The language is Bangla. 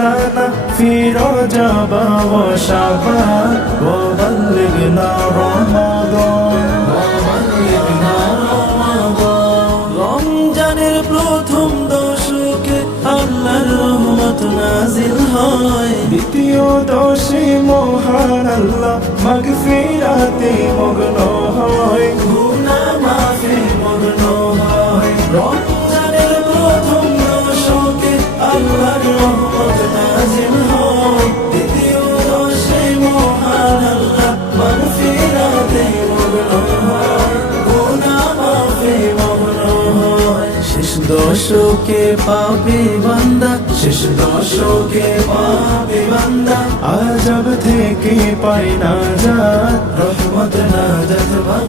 لنا في رجب وشعبان وبلغنا رمضان রমজানের প্রথম দশকে আল্লাহর রহমত নাজিল হয়, দ্বিতীয় দশে মহান আল্লাহ মাগফিরাতে মগ্ন হয়, গুনাহ মাফে মগ্ন হয়। রমজানের প্রথম দশকে আল্লাহর রহমত নাজিল হয়, দ্বিতীয় দশে মহান আল্লাহ মাগফিরাতে মগ্ন হয়, গুনাহ মাফে মগ্ন হয়। শেষ দশকে পাপী বান্দা, শেষ দশকে পাপী বান্দা আযাব থেকে পায় নাজাত, রহমত নাজাত।